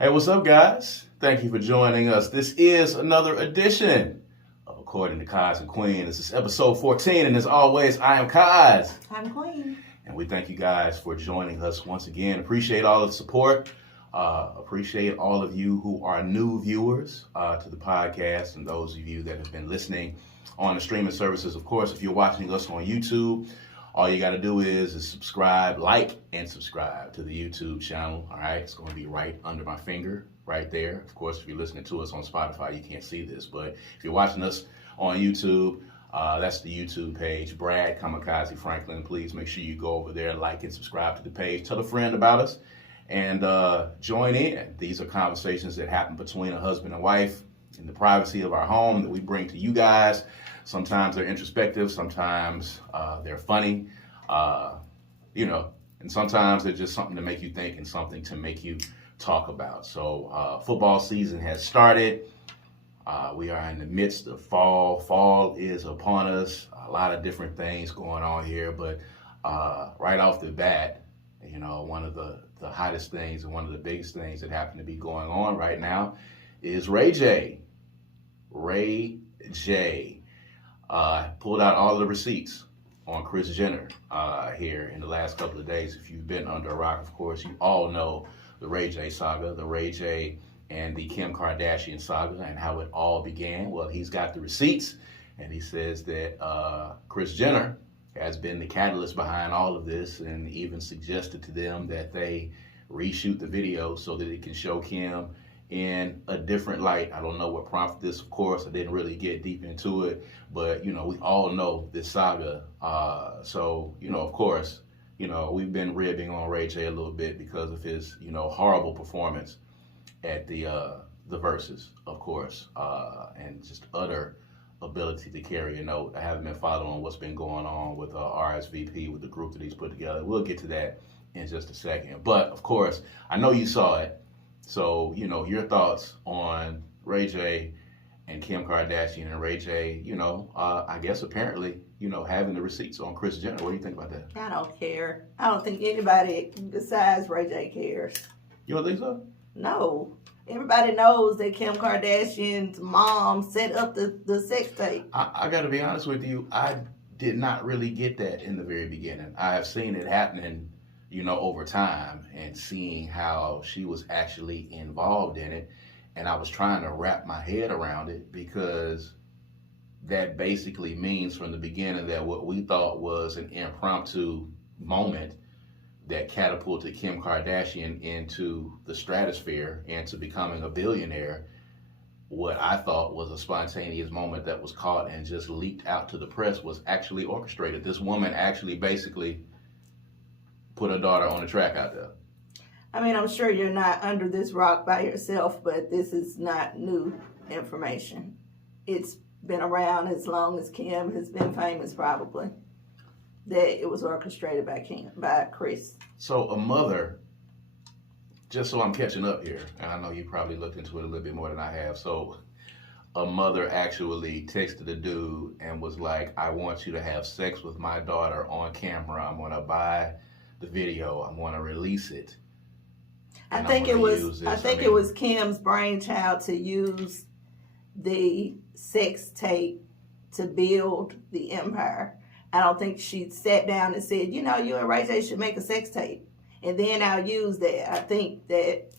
Hey, what's up, guys? Thank you for joining us. This is another edition of According to Kaz and Queen. This is episode 14, and as always, I am Kaz. I'm Queen. And we thank you guys for joining us once again. Appreciate all of the support. Appreciate all of you who are new viewers to the podcast, and those of you that have been listening on the streaming services. Of course, if you're watching us on YouTube, all you got to do is subscribe, like, and subscribe to the YouTube channel. All right, it's going to be right under my finger, right there. Of course, if you're listening to us on Spotify, you can't see this, but if you're watching us on YouTube, that's the YouTube page, Brad Kamikaze Franklin. Please make sure you go over there, like and subscribe to the page. Tell a friend about us, and join in. These are conversations that happen between a husband and wife in the privacy of our home that we bring to you guys. Sometimes they're introspective, sometimes they're funny, and sometimes they're just something to make you think and something to make you talk about. So football season has started. We are in the midst of fall. Fall is upon us. A lot of different things going on here, but right off the bat, one of the hottest things and one of the biggest things that happen to be going on right now is Ray J. Ray J. Pulled out all of the receipts on Kris Jenner here in the last couple of days. If you've been under a rock, of course, you all know the Ray J saga, the Ray J and the Kim Kardashian saga, and how it all began. Well, he's got the receipts, and he says that Kris Jenner has been the catalyst behind all of this, and even suggested to them that they reshoot the video so that it can show Kim in a different light. I don't know what prompted this, of course. I didn't really get deep into it, but we all know this saga. So of course, we've been ribbing on Ray J a little bit because of his horrible performance at the Versus, of course, and just utter ability to carry a note. I haven't been following what's been going on with RSVP, with the group that he's put together. We'll get to that in just a second. But of course, I know you saw it. So, your thoughts on Ray J and Kim Kardashian, and Ray J, I guess apparently, having the receipts on Kris Jenner. What do you think about that? I don't care. I don't think anybody besides Ray J cares. You don't think so? No. Everybody knows that Kim Kardashian's mom set up the sex tape. I got to be honest with you. I did not really get that in the very beginning. I have seen it happening over time, and seeing how she was actually involved in it. And I was trying to wrap my head around it, because that basically means from the beginning that what we thought was an impromptu moment that catapulted Kim Kardashian into the stratosphere and to becoming a billionaire, what I thought was a spontaneous moment that was caught and just leaked out to the press, was actually orchestrated. This woman actually basically put her daughter on the track out there. I mean, I'm sure you're not under this rock by yourself, but this is not new information. It's been around as long as Kim has been famous, probably, that it was orchestrated by Kris. So a mother, just so I'm catching up here, and I know you probably looked into it a little bit more than I have. So a mother actually texted a dude and was like, I want you to have sex with my daughter on camera. I'm going to buy the video. I'm going to release it. I think it was Kim's brainchild to use the sex tape to build the empire. I don't think she sat down and said, you and Ray J should make a sex tape, and then I'll use that. I think that,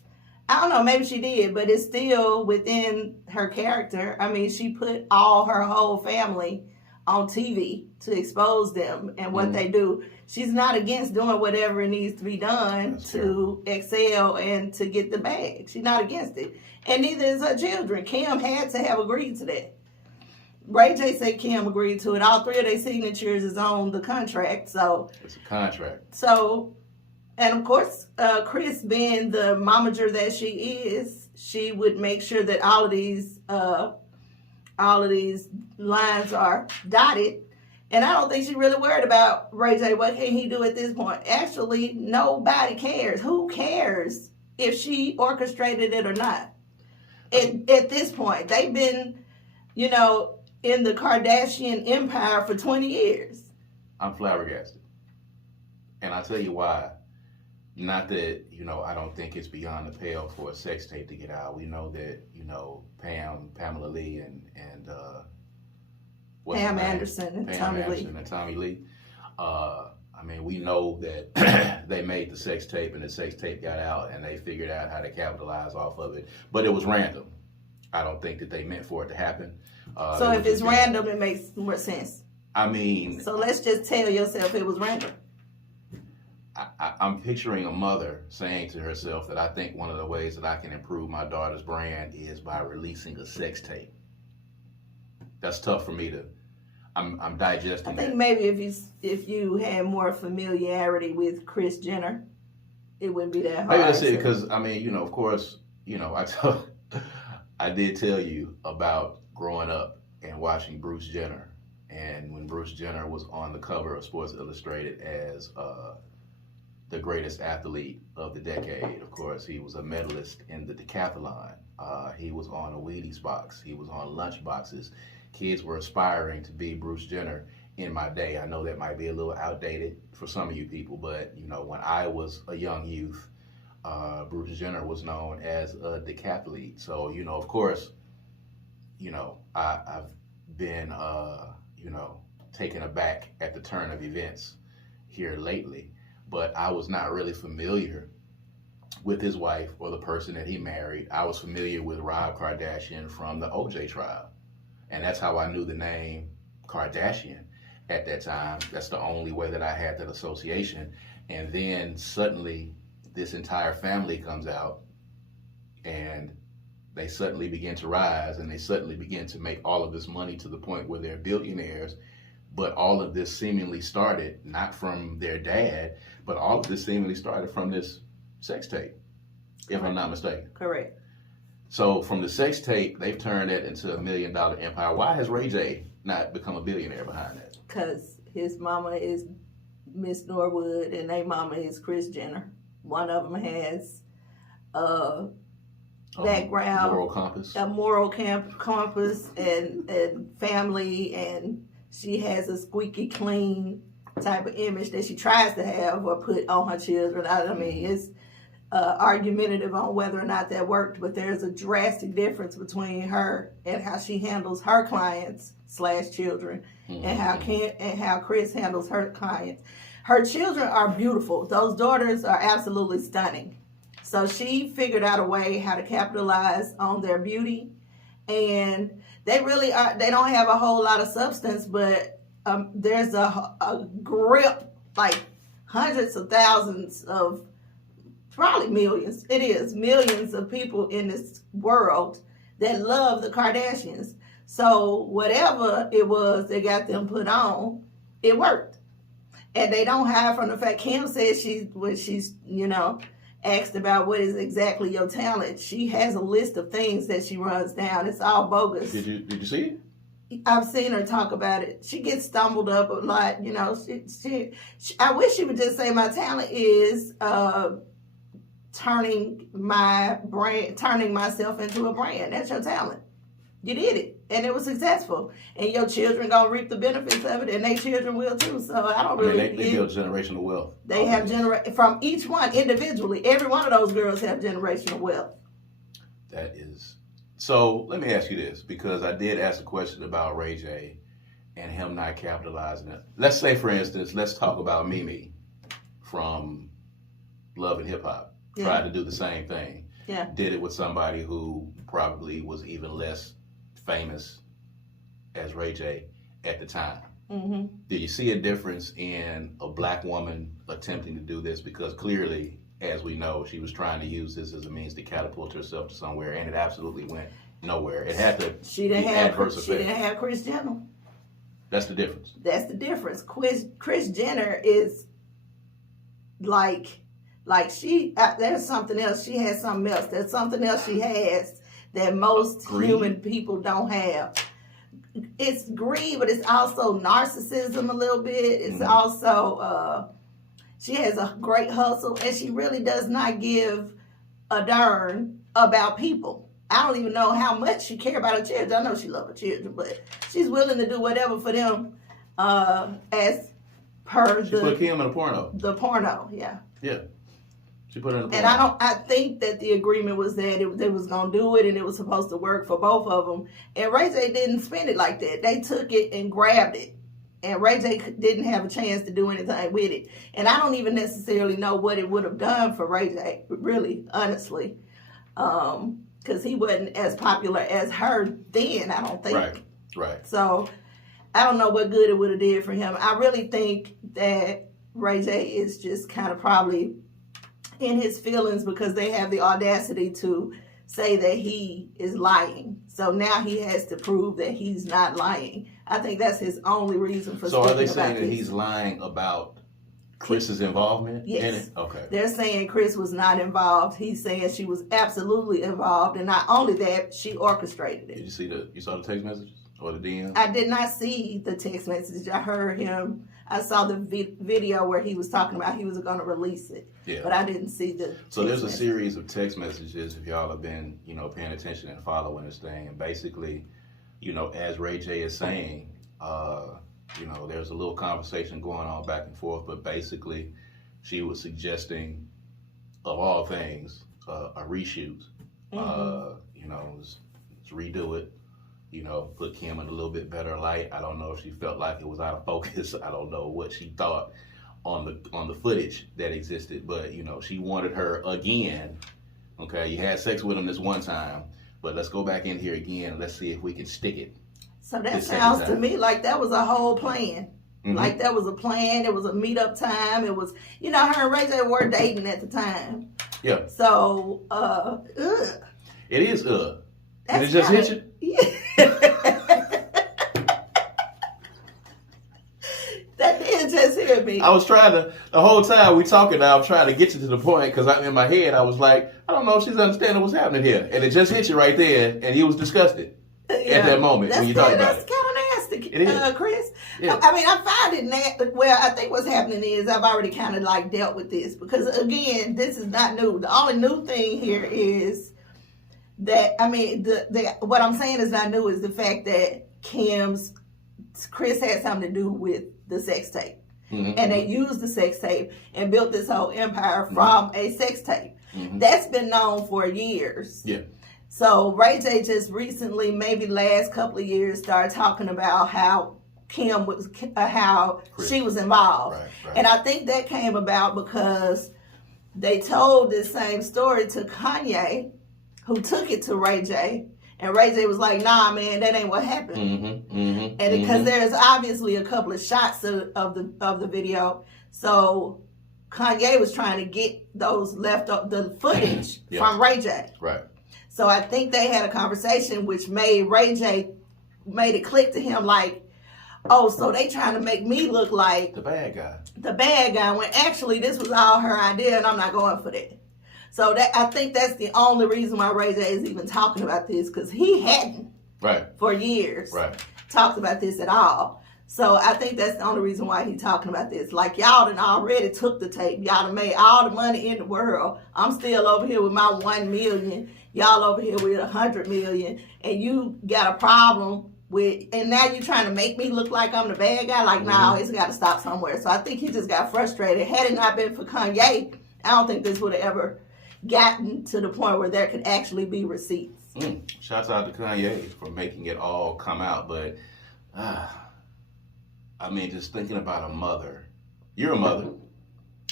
I don't know, maybe she did, but it's still within her character. I mean, she put her whole family on TV to expose them and what they do. She's not against doing whatever needs to be done to excel and to get the bag. She's not against it. And neither is her children. Kim had to have agreed to that. Ray J said Kim agreed to it. All three of their signatures is on the contract. So it's a contract. So, and of course, Kris, being the momager that she is, she would make sure that all of these lines are dotted. And I don't think she's really worried about Ray J. What can he do at this point? Actually, nobody cares. Who cares if she orchestrated it or not? At this point, they've been, in the Kardashian empire for 20 years. I'm flabbergasted. And I'll tell you why. Not that, I don't think it's beyond the pale for a sex tape to get out. We know that, Pamela Lee and Pam Anderson and Tommy Lee. We know that they made the sex tape and the sex tape got out and they figured out how to capitalize off of it. But it was random. I don't think that they meant for it to happen. So if it's random, it makes more sense. So let's just tell yourself it was random. I'm picturing a mother saying to herself that I think one of the ways that I can improve my daughter's brand is by releasing a sex tape. That's tough for me to. I'm digesting. I think maybe if you had more familiarity with Kris Jenner, it wouldn't be that hard. Maybe that's it, because of course, I did tell you about growing up and watching Bruce Jenner, and when Bruce Jenner was on the cover of Sports Illustrated as the greatest athlete of the decade. Of course, he was a medalist in the decathlon. He was on a Wheaties box. He was on lunch boxes. Kids were aspiring to be Bruce Jenner in my day. I know that might be a little outdated for some of you people, but when I was a young youth, Bruce Jenner was known as a decathlete. So, of course, I've been, taken aback at the turn of events here lately, but I was not really familiar with his wife or the person that he married. I was familiar with Rob Kardashian from the OJ trial. And that's how I knew the name Kardashian at that time. That's the only way that I had that association. And then suddenly this entire family comes out and they suddenly begin to rise and they suddenly begin to make all of this money to the point where they're billionaires. But all of this seemingly started not from their dad, but all of this seemingly started from this sex tape, if I'm not mistaken. Correct. So from the sex tape, they've turned it into $1 million empire. Why has Ray J not become a billionaire behind that? Because his mama is Miss Norwood and their mama is Kris Jenner. One of them has a background, a moral compass and family, and she has a squeaky clean type of image that she tries to have or put on her children. It's argumentative on whether or not that worked, but there's a drastic difference between her and how she handles her clients / children, and how Kris handles her clients. Her children are beautiful. Those daughters are absolutely stunning. So she figured out a way how to capitalize on their beauty, and they really are. They don't have a whole lot of substance, but there's a grip, like hundreds of thousands of, probably millions. It is millions of people in this world that love the Kardashians. So whatever it was that got them put on, it worked. And they don't hide from the fact. Kim says when she's asked about what is exactly your talent, she has a list of things that she runs down. It's all bogus. Did you see it? I've seen her talk about it. She gets stumbled up a lot. I wish she would just say my talent is turning myself into a brand. That's your talent. You did it, and it was successful. And your children gonna reap the benefits of it, and their children will too. So I don't really. They build generational wealth. They have from each one individually. Every one of those girls have generational wealth. That is. So let me ask you this, because I did ask a question about Ray J and him not capitalizing it. Let's say, for instance, let's talk about Mimi from Love and Hip Hop. Yeah. Tried to do the same thing. Yeah. Did it with somebody who probably was even less famous as Ray J at the time. Mm-hmm. Did you see a difference in a black woman attempting to do this? Because clearly, as we know, she was trying to use this as a means to catapult herself to somewhere, and it absolutely went nowhere. It had to be adverse effect. She didn't have Kris Jenner. That's the difference. That's the difference. Kris Jenner is like she. There's something else. She has something else. There's something else she has that most human people don't have. It's greed, but it's also narcissism a little bit. It's also, she has a great hustle, and she really does not give a darn about people. I don't even know how much she cares about her children. I know she loves her children, but she's willing to do whatever for them as per she put Kim in a porno. The porno, yeah. Yeah. She put in a plan. And I think that the agreement was that they was going to do it and it was supposed to work for both of them. And Ray J didn't spend it like that. They took it and grabbed it. And Ray J didn't have a chance to do anything with it. And I don't even necessarily know what it would have done for Ray J, really, honestly. Because he wasn't as popular as her then, I don't think. Right. So I don't know what good it would have did for him. I really think that Ray J is just kind of probably in his feelings because they have the audacity to say that he is lying. So now he has to prove that he's not lying. I think that's his only reason for So speaking are they about saying that this. he's lying about Chris's involvement Yes. in it? Okay. They're saying Chris was not involved. He's saying she was absolutely involved, and not only that, she orchestrated it. Did you saw the text messages or the DM? I did not see the text message. I heard him. I saw the video where he was talking about he was going to release it. Yeah. But I didn't see the So there's a message. series of text messages, if y'all have been, paying attention and following this thing. And basically, as Ray J is saying, there's a little conversation going on back and forth, but basically she was suggesting, of all things, a reshoot. Let's redo it. Put Kim in a little bit better light. I don't know if she felt like it was out of focus. I don't know what she thought on the footage that existed, but she wanted her again. Okay, you had sex with him this one time, but let's go back in here again. Let's see if we can stick it. So that sounds to me like that was a whole plan. Mm-hmm. Like that was a plan. It was a meetup time. It was, her and Ray J were dating at the time. Yeah. So, It is Did it That's just kinda- hit you? That did just hit me. I was trying to, the whole time we talking now, I'm trying to get you to the point because in my head I was like, I don't know if she's understanding what's happening here. And it just hit you right there and you was disgusted at that moment when you talk about it. That's kind of nasty, It is. Chris. Yeah. I mean, I find it I think what's happening is I've already kind of like dealt with this because again, this is not new. The only new thing here is that, I mean, what I'm saying is not new is the fact that Chris had something to do with the sex tape. Mm-hmm. And they used the sex tape and built this whole empire from a sex tape. Mm-hmm. That's been known for years. Yeah. So Ray J just recently, maybe last couple of years, started talking about how she was involved. Right. And I think that came about because they told this same story to Kanye, who took it to Ray J. And Ray J was like, nah, man, that ain't what happened. Mm-hmm. And because there's obviously a couple of shots of the video. So Kanye was trying to get those the footage from Ray J. Right. So I think they had a conversation which made Ray J made it click to him like, oh, so they trying to make me look like The bad guy when actually this was all her idea and I'm not going for that. So I think that's the only reason why Ray J is even talking about this because he hadn't for years talked about this at all. So I think that's the only reason why he's talking about this. Like y'all done already took the tape. Y'all done made all the money in the world. I'm still over here with my 1 million. Y'all over here with 100 million. And you got a problem and now you're trying to make me look like I'm the bad guy. Like, no, it's got to stop somewhere. So I think he just got frustrated. Had it not been for Kanye, I don't think this would have ever gotten to the point where there could actually be receipts. Shouts out to Kanye for making it all come out. But, I mean, just thinking about a mother. You're a mother.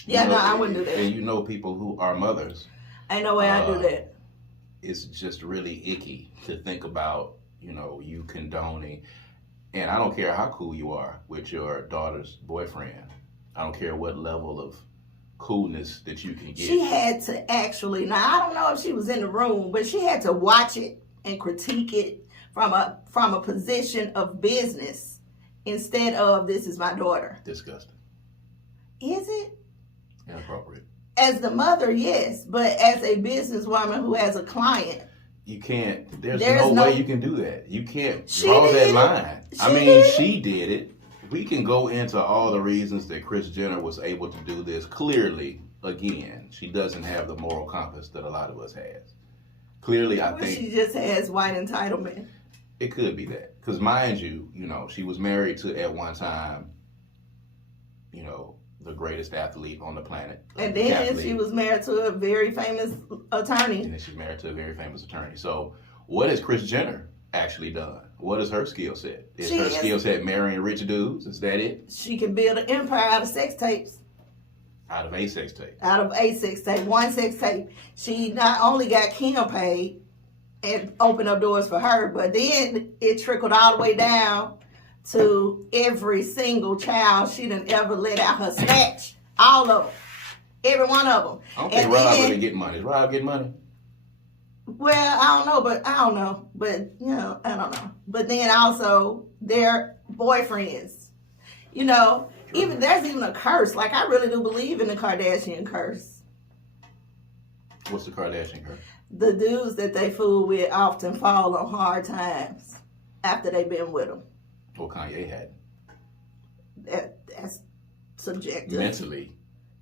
Yeah, I wouldn't do that. And people who are mothers. Ain't no way I do that. It's just really icky to think about, you condoning. And I don't care how cool you are with your daughter's boyfriend. I don't care what level of coolness that you can get. She had to actually, now I don't know if she was in the room, but she had to watch it and critique it from a position of business instead of this is my daughter. Disgusting. Is it? Inappropriate. As the mother, yes, but as a businesswoman who has a client, you can't. There's no way you can do that. You can't draw that line. She did it. We can go into all the reasons that Kris Jenner was able to do this. Clearly, again, she doesn't have the moral compass that a lot of us has. Clearly, I think she just has white entitlement. It could be that. Because mind you, she was married to, at one time, the greatest athlete on the planet. And then she was married to a very famous attorney. And then she's married to a very famous attorney. So what has Kris Jenner actually done? What is her skill set? Is her skill set marrying rich dudes? Is that it? She can build an empire out of sex tapes. Out of a sex tape. Out of a sex tape. One sex tape. She not only got Kim paid and opened up doors for her, but then it trickled all the way down to every single child she done ever let out her snatch. All of them. Every one of them. I don't think Rob really getting money. Is Rob getting money? Well, I don't know. But, I don't know. But then also, their boyfriends. You know, there's even a curse. Like, I really do believe in the Kardashian curse. What's the Kardashian curse? The dudes that they fool with often fall on hard times after they've been with them. Well, Kanye had. That's subjective. Mentally.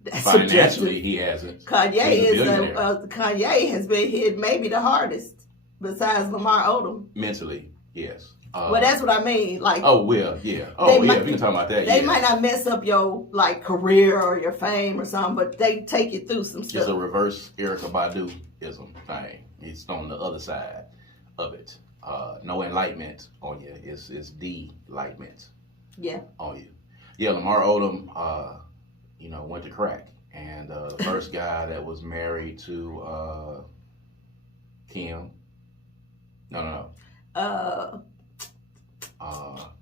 That's Financially, subjective. he hasn't. Kanye has been hit maybe the hardest besides Lamar Odom. Mentally, yes. Well, that's what I mean. Like, we can talk about that. They might not mess up your career or your fame or something, but they take you through some stuff. It's a reverse Erykah Badu-ism thing. It's on the other side of it. No enlightenment on you. It's delightment. Yeah. On you. Yeah, Lamar Odom, went to crack, and the first guy that was married to Kim. No.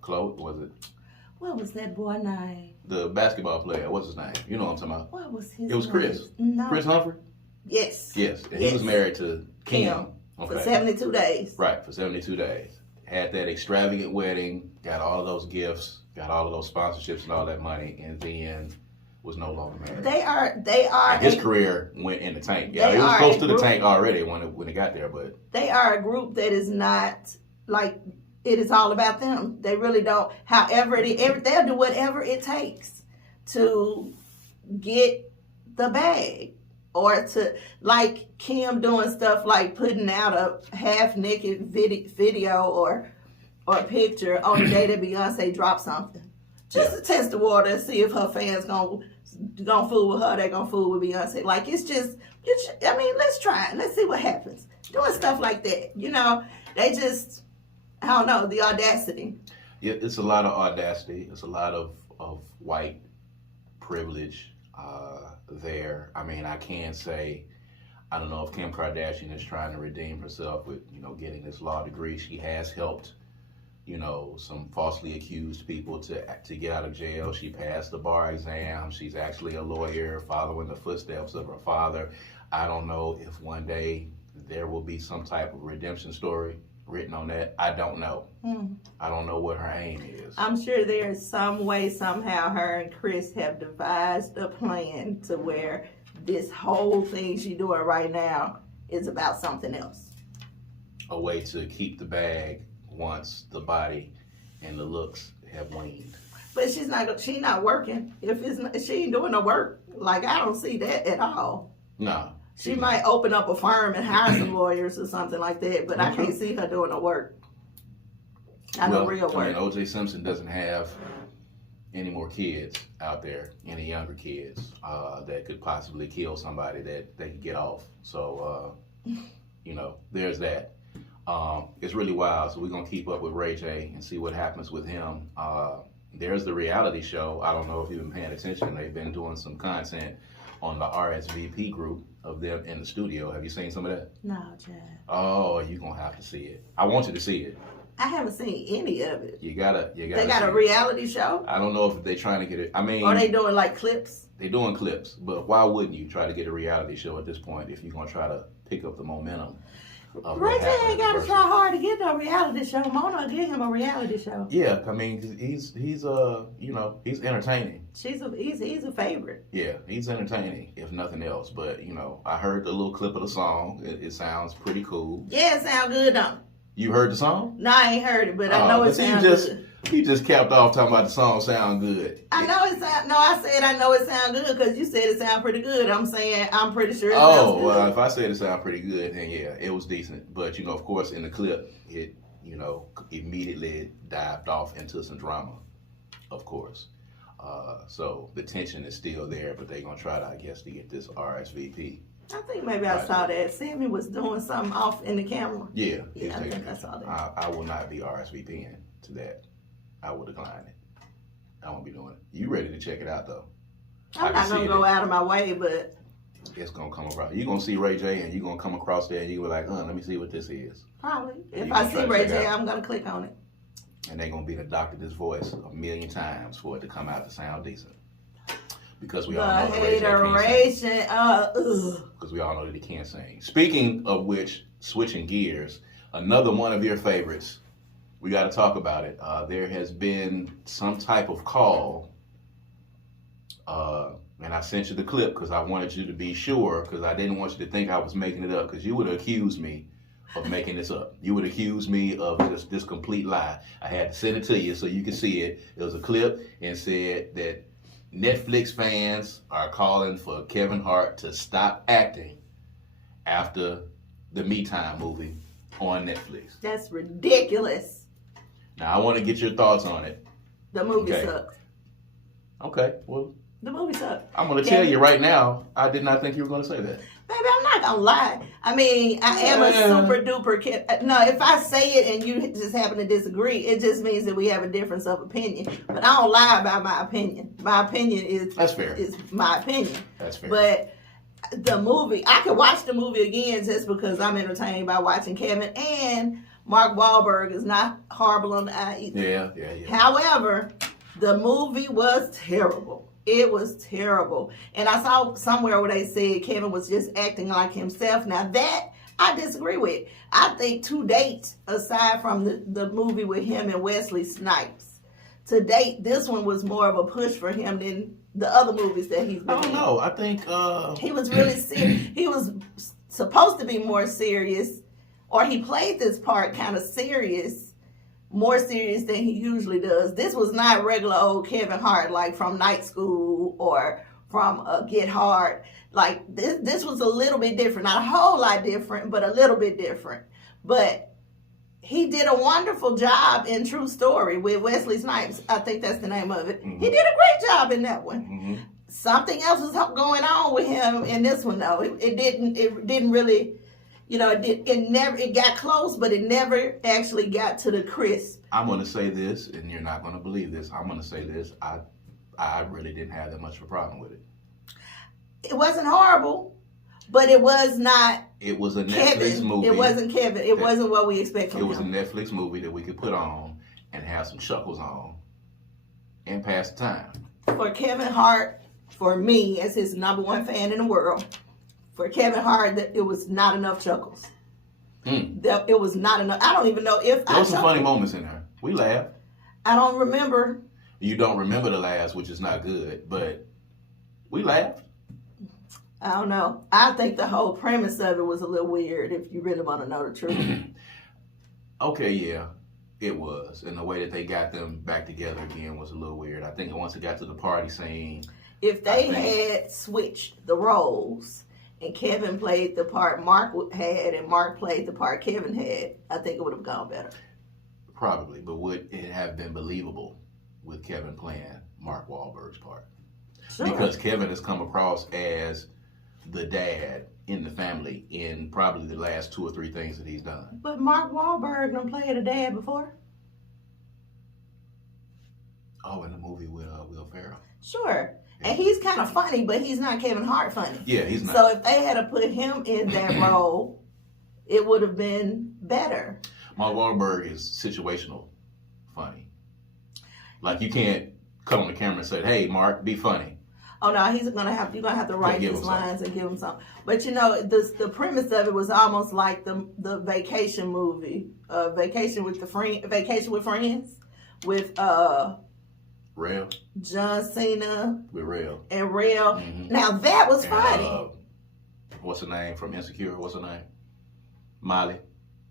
Chloe, was it? What was that boy name? The basketball player. What's his name? You know what I'm talking about. What was his name? It was Chris. No. Chris Humphrey? Yes. Yes. And he was married to Kim. Okay. For 72 days. Right, for 72 days. Had that extravagant wedding, got all of those gifts, got all of those sponsorships and all that money, and then was no longer married. They are. And his career went in the tank. Yeah, it was close to the tank already when it got there, but they are a group that is not like it is all about them. They really don't. However, they'll do whatever it takes to get the bag, or to, like Kim doing stuff like putting out a half naked video or picture on the day that Beyonce dropped something, just to test the water and see if her fans gonna fool with her. They gonna fool with Beyonce. Like, let's try it. Let's see what happens. Doing stuff like that, they just. I don't know, the audacity. Yeah, it's a lot of audacity. It's a lot of white privilege there. I mean, I can say, I don't know if Kim Kardashian is trying to redeem herself with, getting this law degree. She has helped, some falsely accused people to get out of jail. She passed the bar exam. She's actually a lawyer following the footsteps of her father. I don't know if one day there will be some type of redemption story written on that. I don't know. I don't know what her aim is. I'm sure there's some way, somehow, her and Chris have devised a plan to where this whole thing she's doing right now is about something else. A way to keep the bag once the body and the looks have waned. But she's not working. She ain't doing no work. Like, I don't see that at all. No. She might open up a firm and hire some lawyers or something like that, but I can't see her doing the work. Real work. I mean, O.J. Simpson doesn't have any more kids out there, any younger kids that could possibly kill somebody that they could get off. So, there's that. It's really wild. So we're going to keep up with Ray J and see what happens with him. There's the reality show. I don't know if you've been paying attention. They've been doing some content on the RSVP group of them in the studio. Have you seen some of that? No, Chad. Oh, you're going to have to see it. I want you to see it. I haven't seen any of it. You gotta. They got a reality show? I don't know if they're trying to get it. I mean, are they doing like clips? They're doing clips, but why wouldn't you try to get a reality show at this point if you're going to try to pick up the momentum? Ray J ain't got to try hard to get no reality show. Mona will get him a reality show. Yeah, I mean, he's entertaining. He's a favorite. Yeah, he's entertaining, if nothing else. But, I heard the little clip of the song. It sounds pretty cool. Yeah, it sounds good, don't it? You heard the song? No, I ain't heard it, but I know it sounds good. You just capped off talking about the song sound good. I know it sound. No, I said I know it sound good because you said it sound pretty good. I'm saying I'm pretty sure it sounds good. Well, if I said it sound pretty good, then yeah, it was decent. But of course, in the clip, it immediately dived off into some drama. Of course, So the tension is still there, but they're going to try to, I guess, to get this RSVP. I think maybe I saw that. Sammy was doing something off in the camera. Yeah. I think I saw that. I will not be RSVPing to that. I will decline it. I won't be doing it. You ready to check it out, though? I'm not going to go out of my way, but... It's going to come across. You're going to see Ray J, and you're going to come across there, and you're going to be like, let me see what this is. Probably. If I see Ray J, I'm going to click on it. And they're going to be the doctor this voice 1,000,000 times for it to come out to sound decent. Because we all know that Ray J can't sing. Because we all know that he can't sing. Speaking of which, switching gears, another one of your favorites, we got to talk about it. There has been some type of call, and I sent you the clip because I wanted you to be sure, because I didn't want you to think I was making it up, because you would accuse me of making this up. You would accuse me of this complete lie. I had to send it to you so you could see it. It was a clip and said that Netflix fans are calling for Kevin Hart to stop acting after the Me Time movie on Netflix. That's ridiculous. Now, I want to get your thoughts on it. The movie sucked. Okay, well. The movie sucked. I'm going to tell you right now, I did not think you were going to say that. Baby, I'm not going to lie. I mean, I am a super duper kid. No, if I say it and you just happen to disagree, it just means that we have a difference of opinion. But I don't lie about my opinion. My opinion is... That's fair. Is my opinion. That's fair. But the movie, I could watch the movie again just because I'm entertained by watching Kevin, and Mark Wahlberg is not horrible on the eye either. Yeah. However, the movie was terrible. It was terrible. And I saw somewhere where they said Kevin was just acting like himself. Now that I disagree with. I think to date, aside from the movie with him and Wesley Snipes, to date, this one was more of a push for him than the other movies that he's been in. I don't know. I think... He was really serious. He was supposed to be more serious, or he played this part kind of serious, more serious than he usually does. This was not regular old Kevin Hart, like from Night School or from Get Hard. Like this was a little bit different. Not a whole lot different, but a little bit different. But he did a wonderful job in True Story with Wesley Snipes. I think that's the name of it. Mm-hmm. He did a great job in that one. Mm-hmm. Something else was going on with him in this one, though. It didn't really... You know, it got close, but it never actually got to the crisp. I'm going to say this, and you're not going to believe this. I'm going to say this. I really didn't have that much of a problem with it. It wasn't horrible, but it was not. It was a Kevin. Netflix movie. It wasn't Kevin. It wasn't what we expected. It was a Netflix movie that we could put on and have some chuckles on and pass the time. For Kevin Hart, for me, as his #1 fan in the world, for Kevin Hart, it was not enough chuckles. It was not enough. I don't even know if there was some funny moments in there. We laughed. I don't remember. You don't remember the laughs, which is not good, but we laughed. I don't know. I think the whole premise of it was a little weird, if you really want to know the truth. Okay, yeah, it was. And the way that they got them back together again was a little weird. I think once it got to the party scene... If they had switched the roles... and Kevin played the part Mark had, and Mark played the part Kevin had, I think it would have gone better. Probably, but would it have been believable with Kevin playing Mark Wahlberg's part? Sure. Because Kevin has come across as the dad in the family in probably the last 2 or 3 things that he's done. But Mark Wahlberg done played a dad before. Oh, in the movie with Will Ferrell. Sure. And he's kind of funny, but he's not Kevin Hart funny. Yeah, he's not. So if they had to put him in that role, it would have been better. Mark Wahlberg is situational funny. Like you can't cut on the camera and say, "Hey, Mark, be funny." Oh no, you're gonna have to write his lines and give him something. But you know, the premise of it was almost like the vacation movie, Vacation with Friends, with Rail. John Cena. With Rail. And Rail. Mm-hmm. Now that was funny. What's her name from Insecure? What's her name? Miley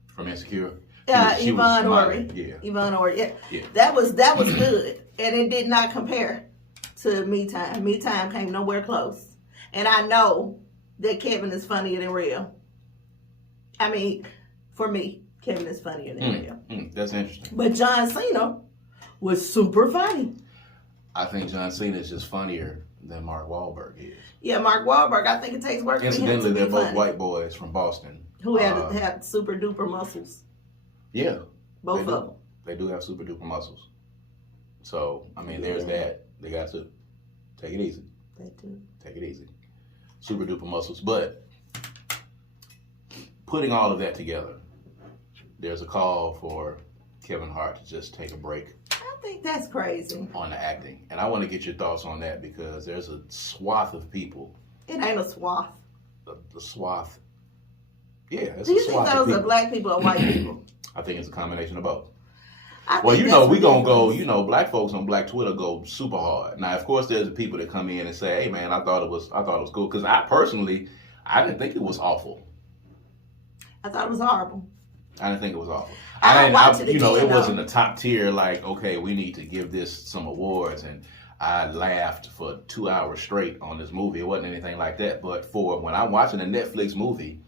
from Insecure. Yvonne Orji. Yeah. Yvonne Orji. Yeah. That was good. And it did not compare to Me Time. Me Time came nowhere close. And I know that Kevin is funnier than Rail. I mean, for me, Kevin is funnier than Rail. That's interesting. But John Cena was super funny. I think John Cena is just funnier than Mark Wahlberg is. Yeah, Mark Wahlberg. I think it takes work. Incidentally, they're both funny. white boys from Boston Who have super duper muscles. Yeah, both of them. They do have super duper muscles. So I mean, there's that. They got to take it easy. They do. Take it easy. Super duper muscles, but putting all of that together, there's a call for Kevin Hart to just take a break. I think that's crazy. On the acting. And I want to get your thoughts on that because there's a swath of people. It ain't a swath. The swath. Yeah, it's Do you a swath think those are black people or white people? I think it's a combination of both. Well, we going to go, black folks on Black Twitter go super hard. Now, of course, there's the people that come in and say, hey, man, I thought it was cool. Because I didn't think it was awful. I thought it was horrible. I didn't think it was awful. It wasn't a top tier, like, okay, we need to give this some awards. And I laughed for 2 hours straight on this movie. It wasn't anything like that. But for when I'm watching a Netflix movie,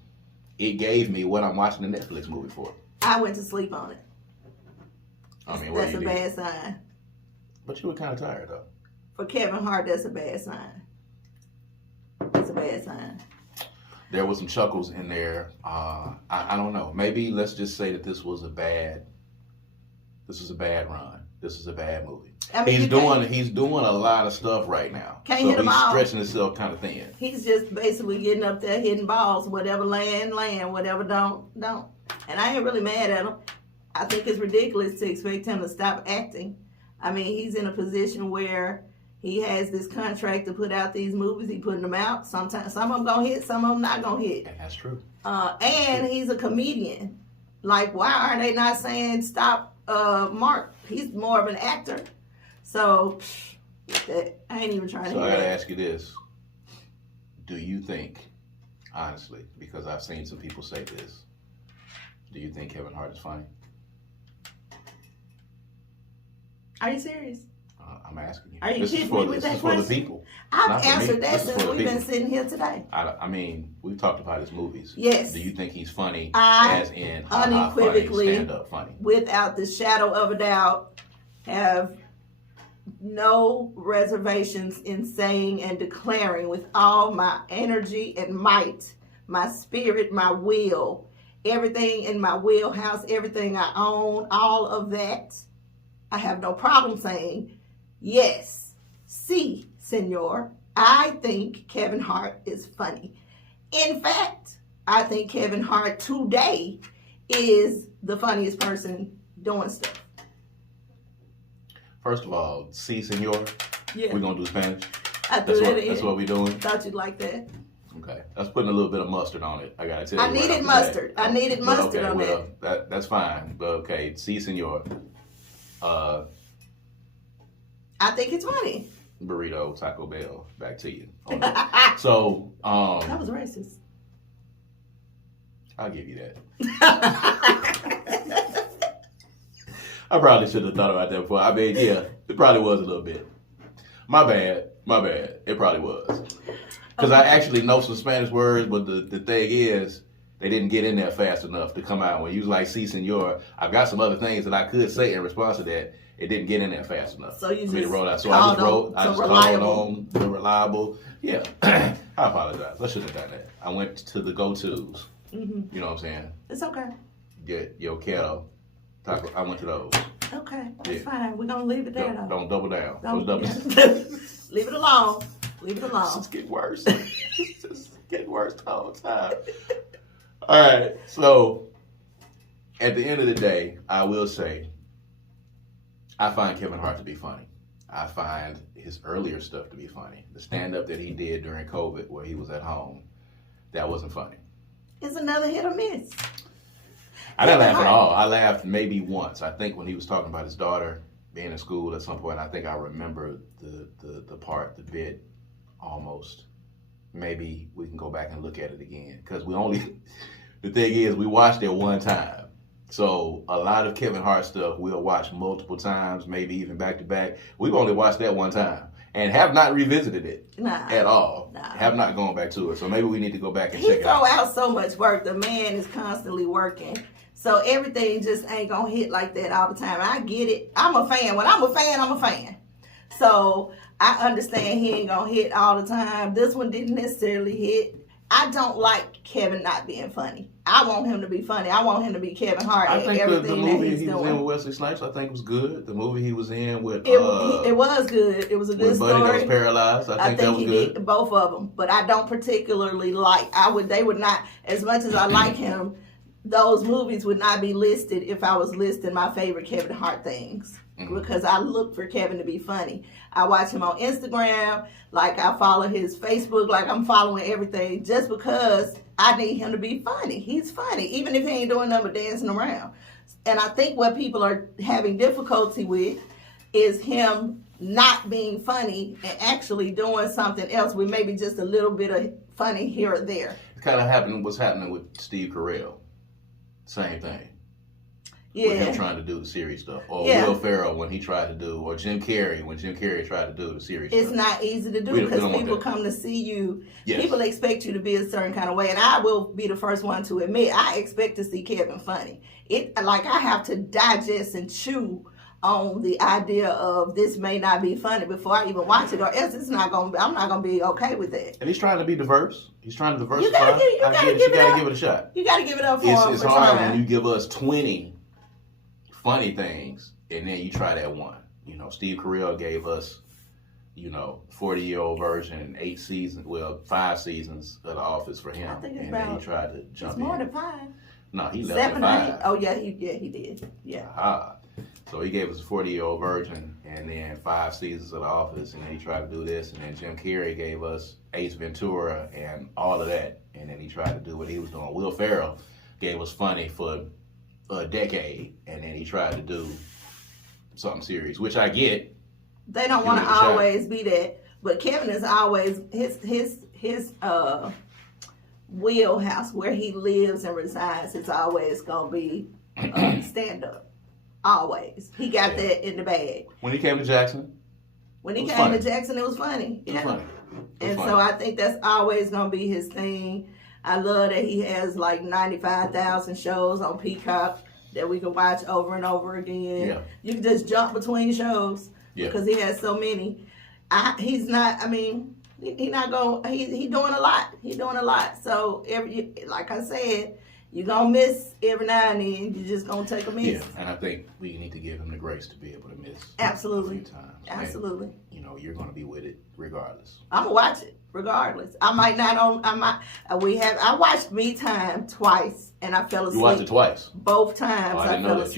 it gave me what I'm watching the Netflix movie for. I went to sleep on it. I mean, that's a bad sign. But you were kind of tired, though. For Kevin Hart, that's a bad sign. That's a bad sign. There was some chuckles in there. I don't know. Maybe let's just say that this was a bad run. This is a bad movie. I mean, he's doing a lot of stuff right now. Hit him out. Stretching himself kind of thin. He's just basically getting up there hitting balls. Whatever land, whatever don't. And I ain't really mad at him. I think it's ridiculous to expect him to stop acting. I mean, he's in a position where he has this contract to put out these movies. He's putting them out. Sometimes some of them gonna hit, some of them not gonna hit. And that's true. And he's a comedian. Like, why are they not saying stop Mark? He's more of an actor. So I ain't even trying to hear So I gotta that. ask you this. Do you think, honestly, because I've seen some people say this, do you think Kevin Hart is funny? Are you serious? I'm asking you. Are you kidding me with that question? This is for the people. I've answered that since we've been sitting here today. I mean, we've talked about his movies. Yes. Do you think he's funny as in unequivocally, stand-up funny? Without the shadow of a doubt, have no reservations in saying and declaring with all my energy and might, my spirit, my will, everything in my wheelhouse, everything I own, all of that, I have no problem saying, yes, si, senor, I think Kevin Hart is funny. In fact, I think Kevin Hart today is the funniest person doing stuff. First of all, si, senor, Yeah. we're going to do Spanish. That's what we're doing. Thought you'd like that. Okay. That's putting a little bit of mustard on it. I got to tell you. I needed mustard. I needed mustard on that. That's fine. But okay, si, senor. I think it's funny. Burrito, Taco Bell. Back to you. So, that was racist. I'll give you that. I probably should have thought about that before. I mean, yeah, it probably was a little bit. My bad. It probably was. Because I actually know some Spanish words, but the thing is, they didn't get in there fast enough to come out. When you was like, si, senor, I've got some other things that I could say in response to that. It didn't get in there fast enough. So you just roll out. So I just called on the reliable. Yeah. I apologize. I shouldn't have done that. I went to the go-tos. Mm-hmm. You know what I'm saying? It's okay. Yeah, yo quiero. Taco. I went to those. Okay, that's fine. We're gonna leave it there though. Don't double down. Leave it alone. Leave it alone. It's just getting worse. It's just getting worse all the time. All right. So at the end of the day, I will say I find Kevin Hart to be funny. I find his earlier stuff to be funny. The stand-up that he did during COVID where he was at home, that wasn't funny. It's another hit or miss. I didn't laugh at all. I laughed maybe once. I think when he was talking about his daughter being in school at some point, I think I remember the bit almost. Maybe we can go back and look at it again. Because the thing is, we watched it one time. So a lot of Kevin Hart stuff we'll watch multiple times, maybe even back to back. We've only watched that one time and have not revisited it at all. Have not gone back to it. So maybe we need to go back and check it out. He throw out so much work. The man is constantly working. So everything just ain't gonna hit like that all the time. I get it. I'm a fan. When I'm a fan, I'm a fan. So I understand he ain't gonna hit all the time. This one didn't necessarily hit. I don't like Kevin not being funny. I want him to be funny. I want him to be Kevin Hart. I think the movie he was doing. in with Wesley Snipes, I think was good. The movie he was in with it was good. It was a good story. Buddy that was paralyzed. I think that was good. Did both of them, but I don't particularly like. They would not, as much as I like him. Those movies would not be listed if I was listing my favorite Kevin Hart things. Because I look for Kevin to be funny. I watch him on Instagram, like I follow his Facebook, like I'm following everything just because I need him to be funny. He's funny, even if he ain't doing nothing but dancing around. And I think what people are having difficulty with is him not being funny and actually doing something else with maybe just a little bit of funny here or there. It kind of what's happening with Steve Carell. Same thing. Yeah. With him trying to do the serious stuff. Or Will Ferrell when he tried to do, or Jim Carrey when Jim Carrey tried to do the serious stuff. It's not easy to do because people come to see you. Yes. People expect you to be a certain kind of way. And I will be the first one to admit, I expect to see Kevin funny. I have to digest and chew on the idea of this may not be funny before I even watch it, or else I'm not gonna be okay with that. And he's trying to be diverse. He's trying to diversify. You gotta give it a shot. You gotta give it up for him. It's hard when you give us 20 funny things and then you try that one. Steve Carell gave us, 40-year-old version and 5 seasons of The Office for him. I think it's and then he tried to jump in. It's more than 5. No, he left 7 at 5. Oh yeah, he did. Yeah. Aha. So he gave us a 40-year-old version and then 5 seasons of The Office, and then he tried to do this, and then Jim Carrey gave us Ace Ventura and all of that, and then he tried to do what he was doing. Will Ferrell gave us funny for a decade, and then he tried to do something serious, which I get. They don't want to always be that, but Kevin is always his wheelhouse where he lives and resides is always gonna be stand up. Always, he got that in the bag. When he came to Jackson, it was funny. It was funny. So I think that's always gonna be his thing. I love that he has like 95,000 shows on Peacock that we can watch over and over again. Yeah. You can just jump between shows because he has so many. He's not. I mean, he's not going. He's doing a lot. He's doing a lot. So like I said, you're gonna miss every now and then. You're just gonna take a miss. Yeah, and I think we need to give him the grace to be able to miss. Absolutely. A few times. Absolutely. And, you're gonna be with it regardless. I'm gonna watch it regardless. I might not I watched Me Time twice and I fell asleep. You watched it twice? Both times. I didn't know that.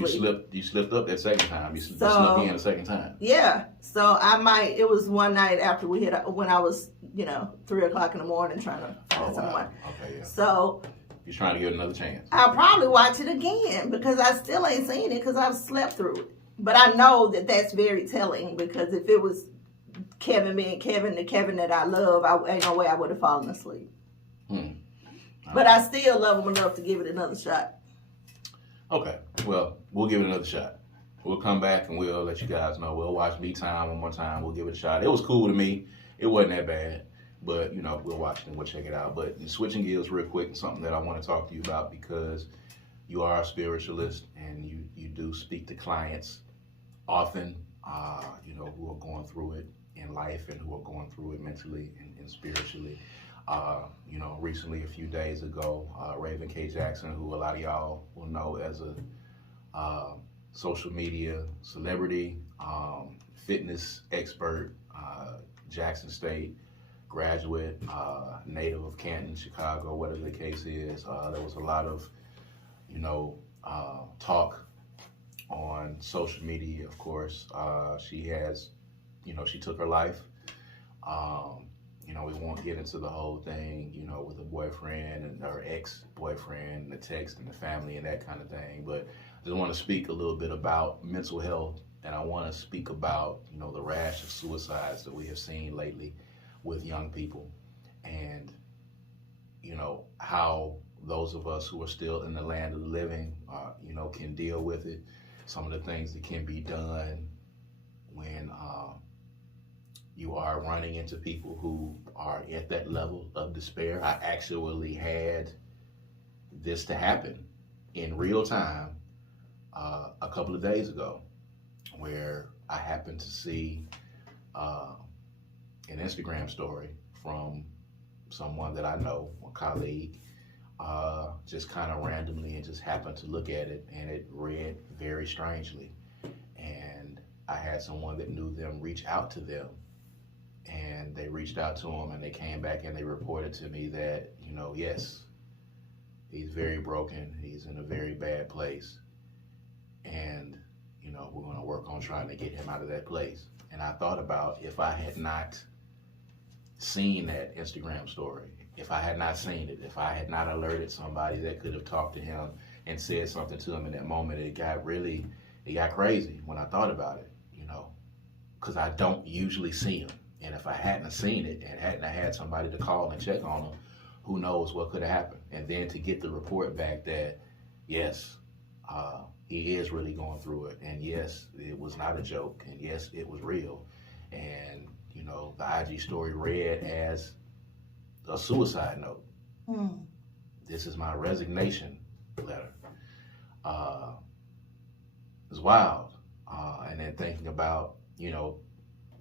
You slipped up that second time. You snuck in the second time. Yeah. So it was one night after when I was, 3:00 in the morning trying to find someone. Okay, yeah. So you're trying to give it another chance. I'll probably watch it again because I still ain't seen it because I've slept through it. But I know that that's very telling because if it was Kevin being Kevin, the Kevin that I love, ain't no way I would have fallen asleep. But I still love him enough to give it another shot. Okay, well, we'll give it another shot. We'll come back and we'll let you guys know. We'll watch Me Time one more time. We'll give it a shot. It was cool to me. It wasn't that bad. But, we'll watch it and we'll check it out. But switching gears real quick, something that I want to talk to you about because you are a spiritualist and you do speak to clients often, who are going through it in life and who are going through it mentally and spiritually. Recently, a few days ago, Raven K. Jackson, who a lot of y'all will know as a social media celebrity, fitness expert, Jackson State graduate, native of Canton, Chicago, whatever the case is. There was a lot of, talk on social media, of course. She has, she took her life. We won't get into the whole thing, with the boyfriend and her ex-boyfriend and the text and the family and that kind of thing. But I just want to speak a little bit about mental health, and I want to speak about, the rash of suicides that we have seen lately with young people, and how those of us who are still in the land of the living, can deal with it. Some of the things that can be done when you are running into people who are at that level of despair. I actually had this to happen in real time a couple of days ago, where I happened to see an Instagram story from someone that I know, a colleague, just kind of randomly, and just happened to look at it, and it read very strangely. And I had someone that knew them reach out to them, and they reached out to him, and they came back and they reported to me that, yes, he's very broken, he's in a very bad place, and we're going to work on trying to get him out of that place. And I thought about, if I had not seen that Instagram story, if I had not seen it, if I had not alerted somebody that could have talked to him and said something to him in that moment, it got crazy when I thought about it, because I don't usually see him. And if I hadn't seen it and hadn't had somebody to call and check on him, who knows what could have happened. And then to get the report back that, yes, he is really going through it. And yes, it was not a joke. And yes, it was real. And, the IG story read as a suicide note. This is my resignation letter. It's wild. And then thinking about,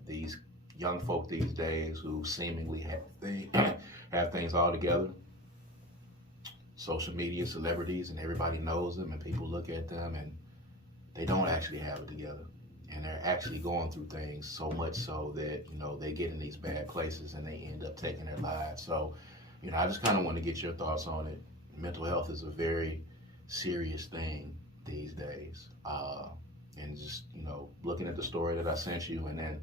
these young folk these days who seemingly have things all together. Social media celebrities, and everybody knows them, and people look at them and they don't actually have it together. And they're actually going through things, so much so that, they get in these bad places and they end up taking their lives. So, I just kind of want to get your thoughts on it. Mental health is a very serious thing these days. And just, looking at the story that I sent you, and then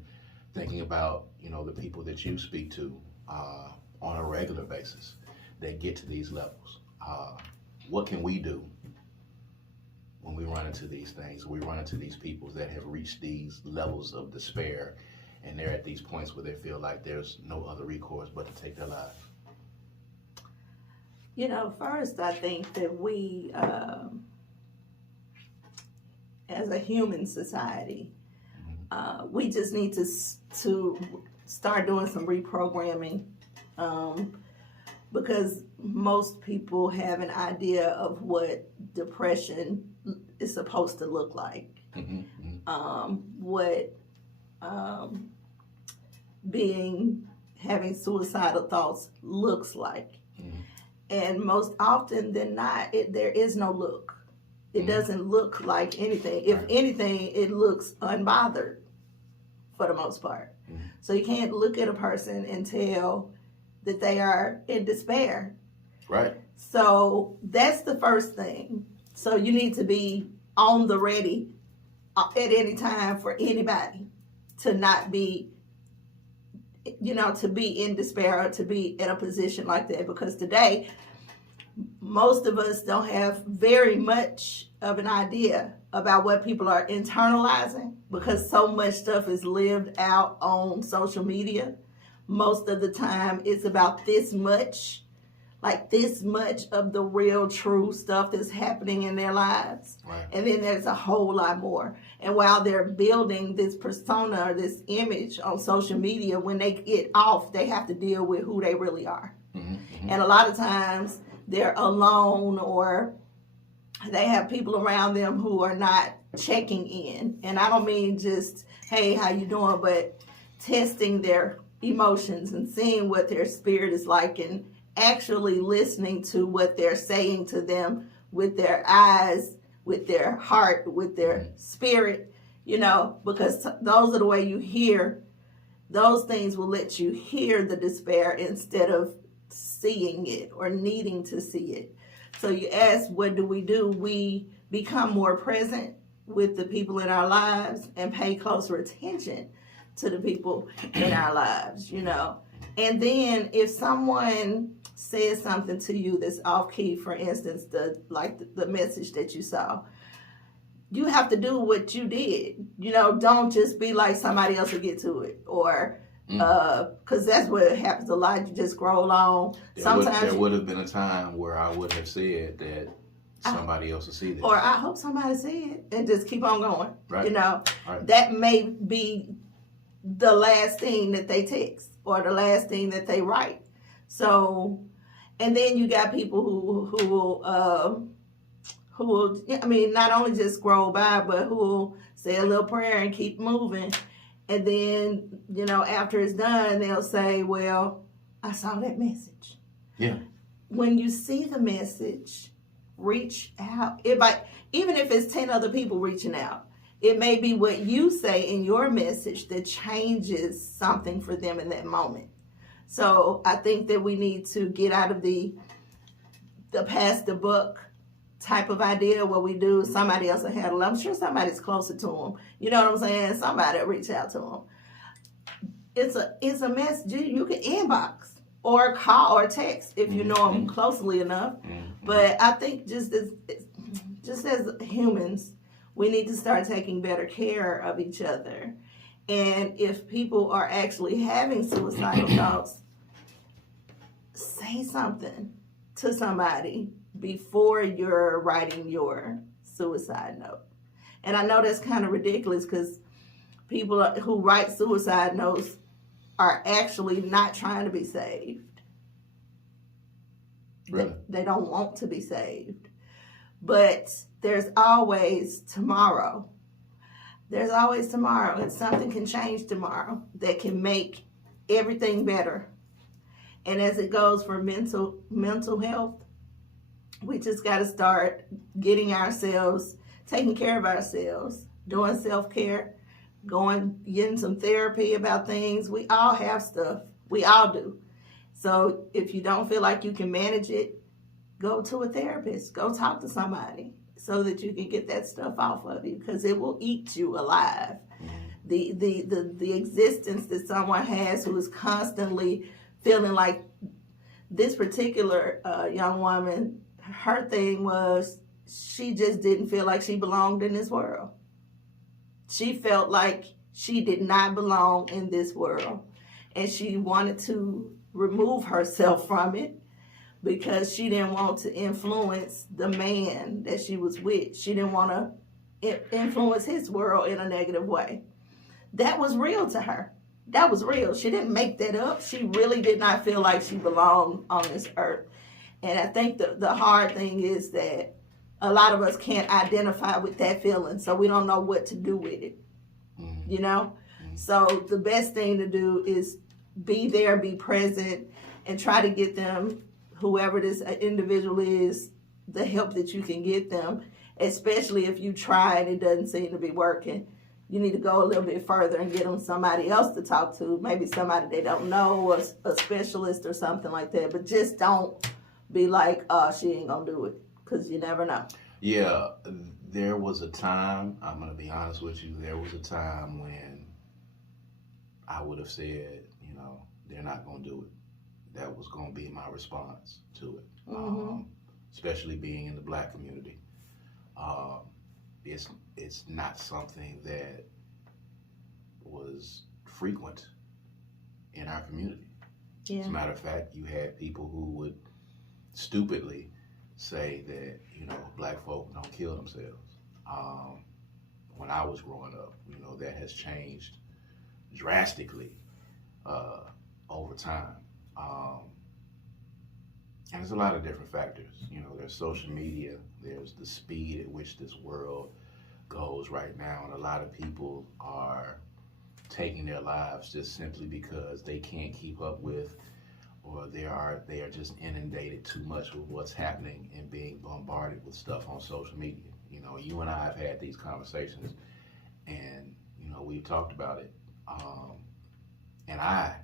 thinking about, the people that you speak to on a regular basis that get to these levels. What can we do when we run into these things? We run into these people that have reached these levels of despair, and they're at these points where they feel like there's no other recourse but to take their life. First, I think that we, as a human society, we just need to start doing some reprogramming, because most people have an idea of what depression is supposed to look like, what having suicidal thoughts looks like. And most often than not, there is no look. It doesn't look like anything. If anything, it looks unbothered for the most part. So you can't look at a person and tell that they are in despair. Right. So that's the first thing. So you need to be on the ready at any time for anybody to not be, to be in despair or to be in a position like that. Because today, most of us don't have very much of an idea about what people are internalizing, because so much stuff is lived out on social media. Most of the time it's about this much of the real true stuff that's happening in their lives. Right. And then there's a whole lot more. And while they're building this persona or this image on social media, when they get off, they have to deal with who they really are. And a lot of times they're alone, or they have people around them who are not checking in. And I don't mean just, hey, how you doing, but testing their emotions and seeing what their spirit is like, and actually listening to what they're saying to them with their eyes, with their heart, with their spirit, because those are the way you hear. Those things will let you hear the despair instead of seeing it or needing to see it. So you ask, what do? We become more present with the people in our lives and pay closer attention to the people in our lives, And then if someone says something to you that's off key, for instance, the message that you saw, you have to do what you did. Don't just be like somebody else will get to it, or because that's what happens a lot. You just scroll on. There would have been a time where I would have said that somebody else will see this, or I hope somebody see it, and just keep on going. Right. Right. That may be the last thing that they text or the last thing that they write. So, and then you got people who will, not only just scroll by, but who will say a little prayer and keep moving. And then, after it's done, they'll say, well, I saw that message. Yeah. When you see the message, reach out. Even if it's 10 other people reaching out, it may be what you say in your message that changes something for them in that moment. So I think that we need to get out of the pass the buck type of idea. What we do, somebody else will handle it. I'm sure somebody's closer to them. You know what I'm saying? Somebody will reach out to them. It's a message you can inbox or call or text if you know them closely enough. But I think just as humans, we need to start taking better care of each other. And if people are actually having suicidal thoughts, say something to somebody before you're writing your suicide note. And I know that's kind of ridiculous because people who write suicide notes are actually not trying to be saved. Really? They don't want to be saved. But there's always tomorrow. There's always tomorrow, and something can change tomorrow that can make everything better. And as it goes for mental health, we just got to start getting taking care of ourselves, doing self-care, getting some therapy about things. We all have stuff. We all do. So if you don't feel like you can manage it, go to a therapist. Go talk to somebody so that you can get that stuff off of you, because it will eat you alive. The existence that someone has who is constantly feeling like this particular young woman, her thing was she just didn't feel like she belonged in this world. She felt like she did not belong in this world, and she wanted to remove herself from it because she didn't want to influence the man that she was with. She didn't want to influence his world in a negative way. That was real to her. That was real. She didn't make that up. She really did not feel like she belonged on this earth. And I think the hard thing is that a lot of us can't identify with that feeling, so we don't know what to do with it. You know? So the best thing to do is be there, be present, and try to get them, whoever this individual is, the help that you can get them, especially if you try and it doesn't seem to be working. You need to go a little bit further and get them somebody else to talk to, maybe somebody they don't know, or a specialist or something like that. But just don't be like, oh, she ain't gonna do it, because you never know. Yeah, there was a time, I'm going to be honest with you, there was a time when I would have said, they're not going to do it. That was going to be my response to it, especially being in the Black community. It's not something that was frequent in our community. Yeah. As a matter of fact, you had people who would stupidly say that, Black folk don't kill themselves. When I was growing up, that has changed drastically over time. And there's a lot of different factors. There's social media, there's the speed at which this world goes right now, and a lot of people are taking their lives just simply because they can't keep up with, or they are just inundated too much with what's happening and being bombarded with stuff on social media. You and I have had these conversations, and we've talked about it. And I,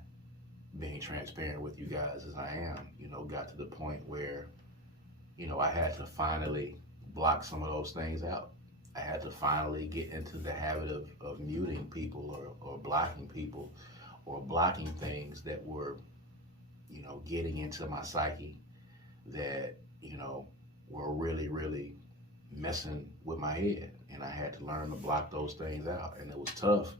being transparent with you guys as I am, got to the point where, I had to finally block some of those things out. I had to finally get into the habit of muting people or blocking people or blocking things that were, getting into my psyche that, were really, really messing with my head. And I had to learn to block those things out. And it was tough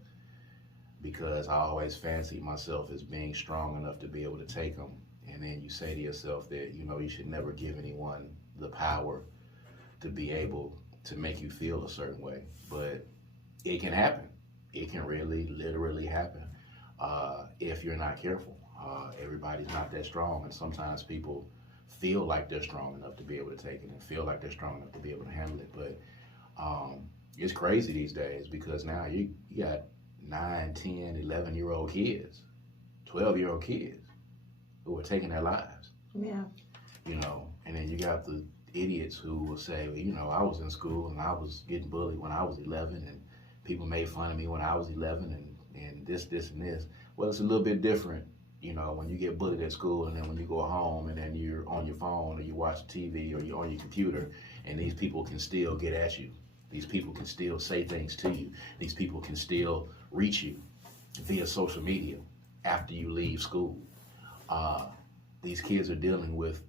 because I always fancied myself as being strong enough to be able to take them. And then you say to yourself that, you should never give anyone the power to be able to make you feel a certain way. But it can happen. It can really, literally happen if you're not careful. Everybody's not that strong, and sometimes people feel like they're strong enough to be able to take it and feel like they're strong enough to be able to handle it. But it's crazy these days because now you got 9, 10, 11-year-old kids, 12-year-old kids who are taking their lives. Yeah. And then you got the idiots who will say, well, I was in school and I was getting bullied when I was 11 and people made fun of me when I was 11 and this, and this. Well, it's a little bit different, when you get bullied at school and then when you go home and then you're on your phone or you watch TV or you're on your computer and these people can still get at you. These people can still say things to you. These people can still reach you via social media after you leave school. These kids are dealing with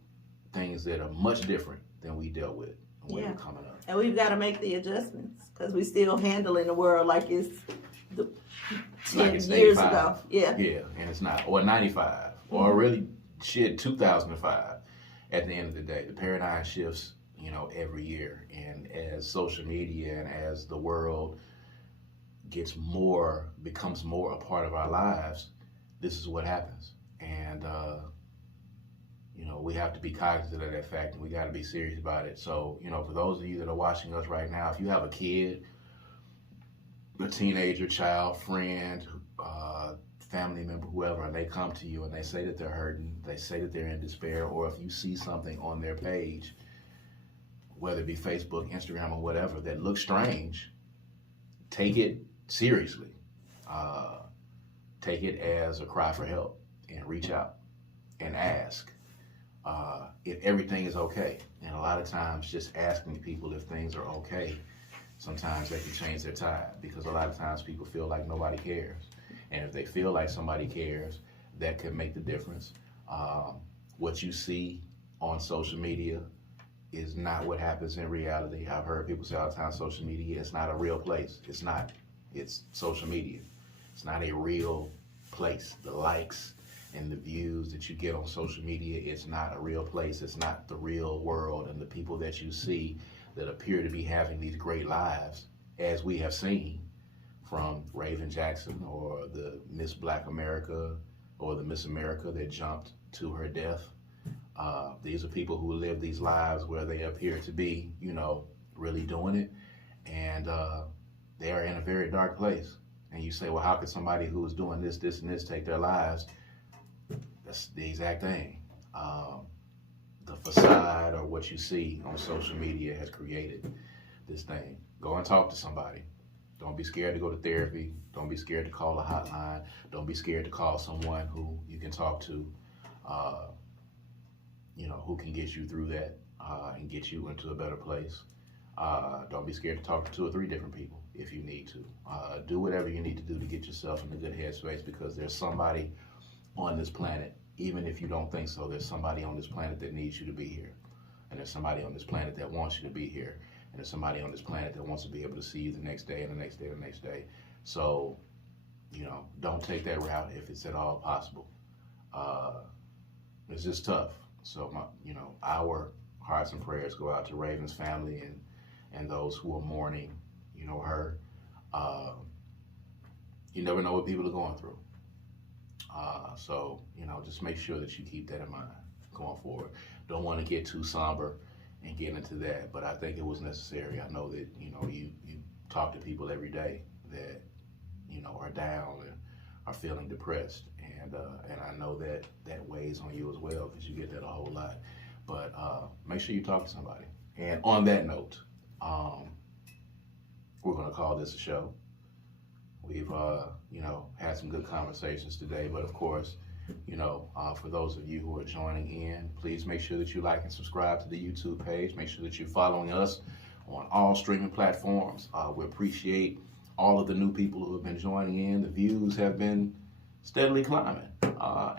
things that are much different than we dealt with when we were coming up. And we've got to make the adjustments because we're still handling the world like it's 10 years ago. Yeah. Yeah, and it's not. Or 95. Or really, 2005. At the end of the day, the paradigm shifts, every year. And as social media and as the world becomes more a part of our lives, this is what happens. And, we have to be cognizant of that fact and we got to be serious about it. So, for those of you that are watching us right now, if you have a kid, a teenager, child, friend, family member, whoever, and they come to you and they say that they're hurting, they say that they're in despair, or if you see something on their page, whether it be Facebook, Instagram, or whatever, that looks strange, take it seriously. Take it as a cry for help and reach out and ask if everything is okay. And a lot of times just asking people if things are okay, sometimes they can change their tide because a lot of times people feel like nobody cares. And if they feel like somebody cares, that could make the difference. What you see on social media is not what happens in reality. I've heard people say all the time, social media is not a real place. It's not. It's social media. It's not a real place. The likes and the views that you get on social media, it's not a real place. It's not the real world. And the people that you see that appear to be having these great lives, as we have seen from Raven Jackson or the Miss Black America or the Miss America that jumped to her death. These are people who live these lives where they appear to be, really doing it. And they are in a very dark place. And you say, well, how could somebody who is doing this, and this take their lives? That's the exact thing. The facade or what you see on social media has created this thing. Go and talk to somebody. Don't be scared to go to therapy. Don't be scared to call a hotline. Don't be scared to call someone who you can talk to, who can get you through that and get you into a better place. Don't be scared to talk to 2 or 3 different people if you need to. Do whatever you need to do to get yourself in a good headspace because there's somebody on this planet, even if you don't think so, there's somebody on this planet that needs you to be here. And there's somebody on this planet that wants you to be here. And there's somebody on this planet that wants to be able to see you the next day and the next day and the next day. So, don't take that route if it's at all possible. It's just tough. So, our hearts and prayers go out to Raven's family and those who are mourning, her. You never know what people are going through. So, just make sure that you keep that in mind going forward. Don't want to get too somber and get into that, but I think it was necessary. I know that, you talk to people every day that, are down and are feeling depressed. And I know that weighs on you as well because you get that a whole lot. But make sure you talk to somebody. And on that note, we're going to call this a show. We've, had some good conversations today, but of course, for those of you who are joining in, please make sure that you like and subscribe to the YouTube page. Make sure that you're following us on all streaming platforms. We appreciate all of the new people who have been joining in. The views have been steadily climbing,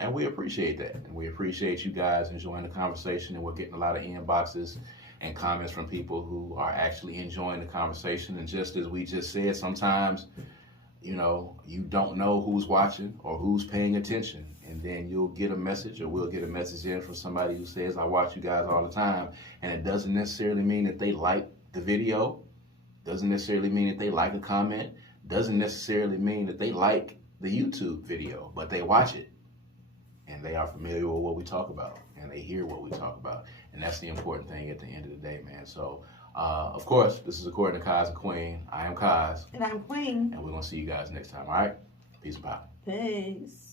and we appreciate that. And we appreciate you guys enjoying the conversation, and we're getting a lot of inboxes and comments from people who are actually enjoying the conversation. And just as we just said, sometimes you don't know who's watching or who's paying attention. And then you'll get a message or we'll get a message in from somebody who says, I watch you guys all the time. And it doesn't necessarily mean that they like the video. Doesn't necessarily mean that they like a comment. Doesn't necessarily mean that they like the YouTube video, but they watch it. And they are familiar with what we talk about. And they hear what we talk about. And that's the important thing at the end of the day, man. So Of course, this is according to Kaz and Queen. I am Kaz. And I'm Queen. And we're going to see you guys next time, all right? Peace and power. Peace.